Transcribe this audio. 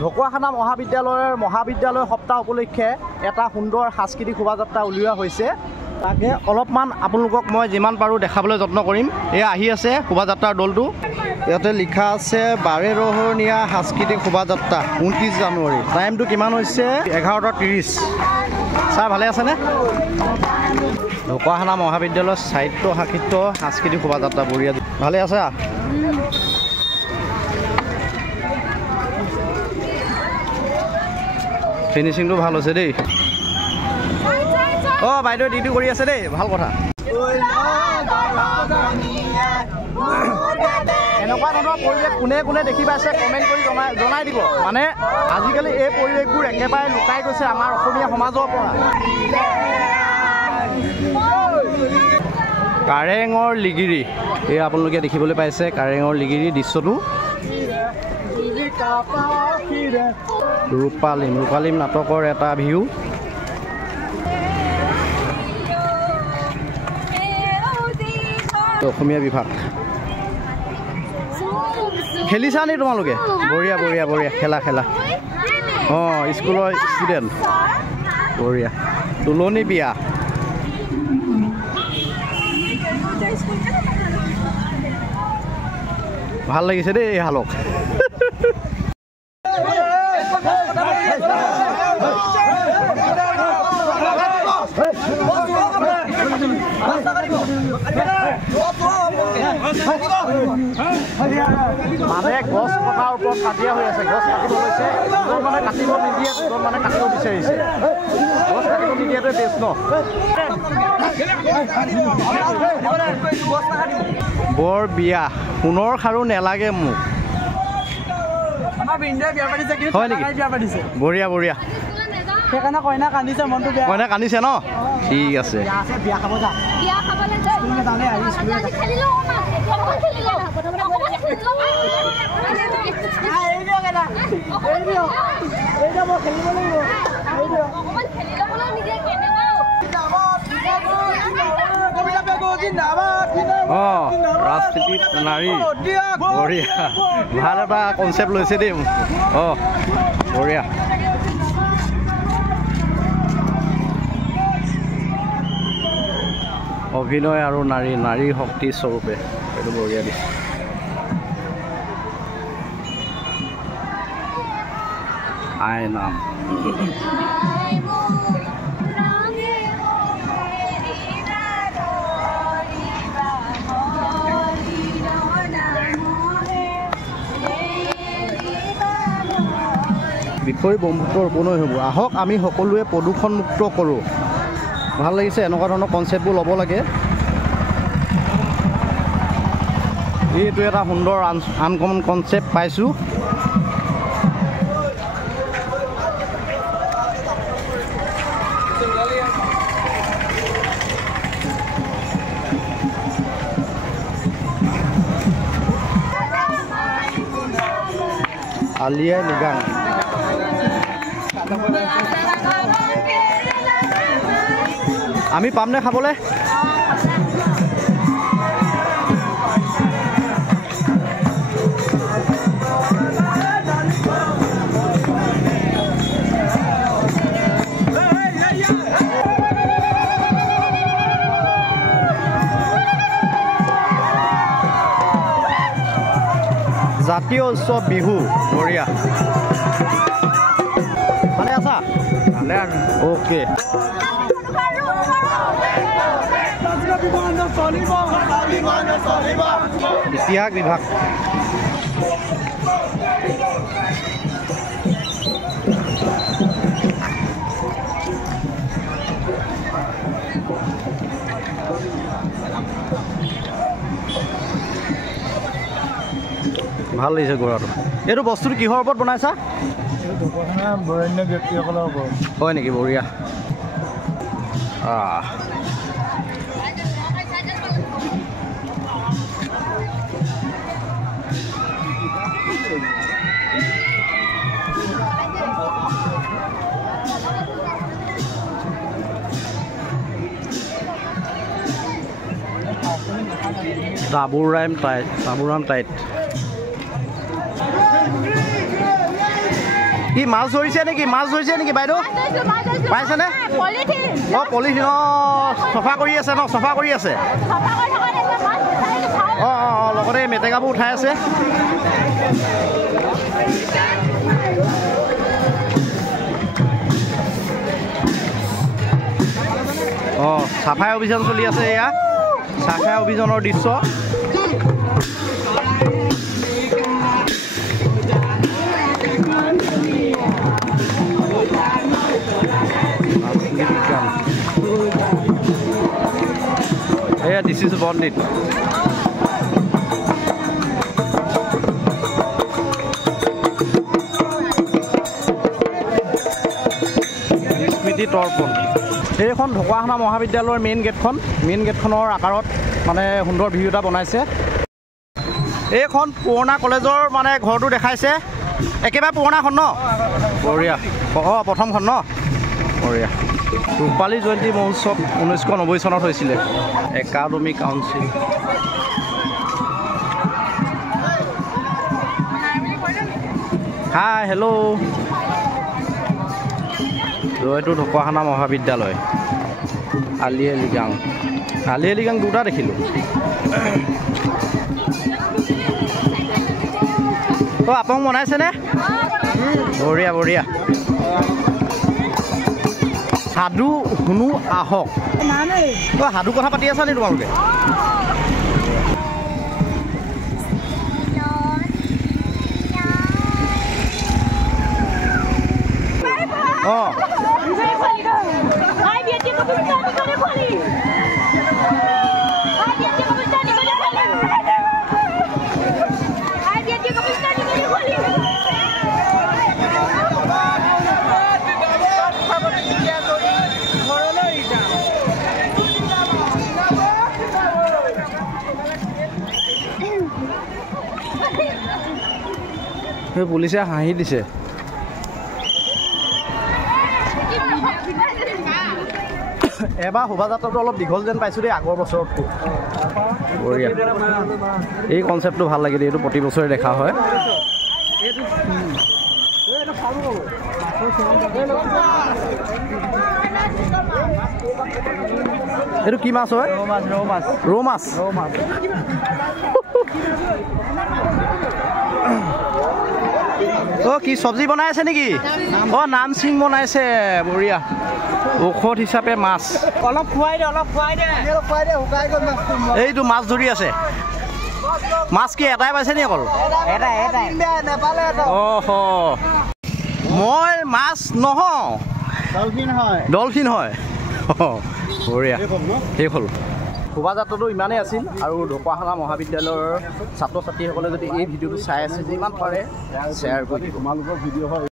ঢকুৱাখানা মহাবিদ্যালয় সপ্তাহ উপলক্ষে এটা সুন্দৰ সাংস্কৃতিক শোভাযাত্ৰা উলিওৱা হৈছে। তাকে অলপমান আপোনালোকক মই যিমান পাৰোঁ দেখাবলৈ যত্ন কৰিম। এয়া আহি আছে শোভাযাত্ৰাৰ দলটো। ইয়াতে লিখা আছে 12ৰহণীয়া সাংস্কৃতিক শোভাযাত্ৰা 29 জানুৱাৰী। টাইমটো কিমান হৈছে? 11:30। ছাৰ ভালে আছেনে? ঢকুৱাখানা মহাবিদ্যালয়ৰ সাহিত্য সাহিত্য সাংস্কৃতিক শোভাযাত্ৰা বঢ়িয়া। ভালে আছা? ফিনিচিংটো ভাল হৈছে দেই। অঁ বাইদেউ ডিউটি কৰি আছে দেই, ভাল কথা। এনেকুৱা ধৰণৰ পৰিৱেশ কোনে কোনে দেখি পাইছে কমেণ্ট কৰি জনাই দিব। মানে আজিকালি এই পৰিৱেশবোৰ একেবাৰে লুকাই গৈছে আমাৰ অসমীয়া সমাজৰ পৰা। কাৰেঙৰ লিগিৰি, এই আপোনালোকে দেখিবলৈ পাইছে কাৰেঙৰ লিগিৰি দৃশ্যটো। ৰূপালিম নাটকৰ এটা ভিউ। অসমীয়া বিভাগ খেলিছা নি তোমালোকে? বঢ়িয়া বঢ়িয়া বঢ়িয়া, খেলা খেলা। অঁ স্কুলৰ ষ্টুডেণ্ট, বঢ়িয়া। তুলনি বিয়া, ভাল লাগিছে দেই এই হালক। মানে গছ কটাৰ ওপৰত কাজিয়া হৈ আছে। গছ কাটিব লৈছে, দুজন মানে কাটিব নিদিয়ে, দুজন মানে কাটিব বিচাৰিছে। গছ কাটিব নিদিয়েতো বেছ ন। বৰ বিয়া, সোণৰ খাৰু নেলাগে মোক। হয় নেকি? বঢ়িয়া বঢ়িয়া। সেইকাৰণে কইনা কান্দিছে, মনটো বেয়া। কইনা কান্দিছে ন? ঠিক আছে। বিয়া খাব যা। ৰাজনীতিত নাৰী, বঢ়িয়া। ভাল এটা কনচেপ্ট লৈছে দেই। অঁ বঢ়িয়া। অভিনয় আৰু নাৰী শক্তি স্বৰূপে, এইটো বঢ়িয়া দিছে। আই নাম বিষয় ব্ৰহ্মপুত্ৰৰ উপনৈ হ'ব। আহক আমি সকলোৱে প্ৰদূষণমুক্ত কৰোঁ। ভাল লাগিছে, এনেকুৱা ধৰণৰ কনচেপ্টবোৰ ল'ব লাগে। এইটো এটা সুন্দৰ আনকমন কনচেপ্ট পাইছোঁ। আলিয়া লিগাং আমি পামনে খাবলৈ? জাতীয় উৎসৱ বিহু, বঢ়িয়া। ভালে আছা? ভালে আৰু অ'কে। ইতিহাস বিভাগ, ভাল লাগিছে ঘোঁৰাটো। এইটো বস্তুটো কিহৰ ওপৰত বনাইছা? বৰেণ্য ব্যক্তিসকলৰ ওপৰত। হয় নেকি? বঢ়িয়া। চাবুৰাম টাইট কি মাছ ধৰিছে নেকি বাইদেউ পাইছেনে অঁ পলিথিন চফা কৰি আছে ন চফা কৰি আছে অঁ লগতে মেটেকাবোৰ উঠাই আছে অঁ চাফাই অভিযান চলি আছে এয়া চাফাই অভিযানৰ দৃশ্য এয়া দিছ ইজ বন্দিত স্মৃতি তৰ্পণ এইখন ঢকুৱাখানা মহাবিদ্যালয়ৰ মেইন গেটখনৰ আকাৰত মানে সুন্দৰ ভিউ এটা বনাইছে এইখন পুৰণা কলেজৰ মানে ঘৰটো দেখাইছে একেবাৰে পুৰণাখন ন বঢ়িয়া অঁ প্ৰথমখন ন বঢ়িয়া ৰূপালী জয়ন্তী মহোৎসৱ 1990 চনত হৈছিলে একাডেমিক কাউন্সিল হাই হেল্ল' এইটো ঢকুৱাখানা মহাবিদ্যালয় আলিআলিগাং দুটা দেখিলোঁ অঁ আপং বনাইছেনে বঢ়িয়া সাধু শুনো আহক অঁ সাধু কথা পাতি আছা নি তোমালোকে অঁ পুলিচে হাঁহি দিছে এবাৰ শোভাযাত্ৰাটো অলপ দীঘল যেন পাইছোঁ দেই আগৰ বছৰতকৈ বঢ়িয়া এই কনচেপ্টটো ভাল লাগে দেই এইটো প্ৰতি বছৰে দেখা হয় এইটো কি মাছ হয় ৰৌ মাছ অঁ কি চব্জি বনাই আছে নেকি অঁ নামচিং বনাইছে বঢ়িয়া ঔষধ হিচাপে মাছ অলপ খুৱাই দে এইটো মাছ ধৰি আছে মাছ কি এটাই পাইছে নি অকল অহ মই মাছ নহওঁ ডলফিন হয় বঢ়িয়া শেষ হ'ল শোভাযাত্ৰাটো ইমানেই আছিল আৰু ঢকুৱাখানা মহাবিদ্যালয়ৰ ছাত্ৰ ছাত্ৰীসকলে যদি এই ভিডিঅ'টো চাই আছে যিমান পাৰে শ্বেয়াৰ কৰি তোমালোকৰ ভিডিঅ' হয়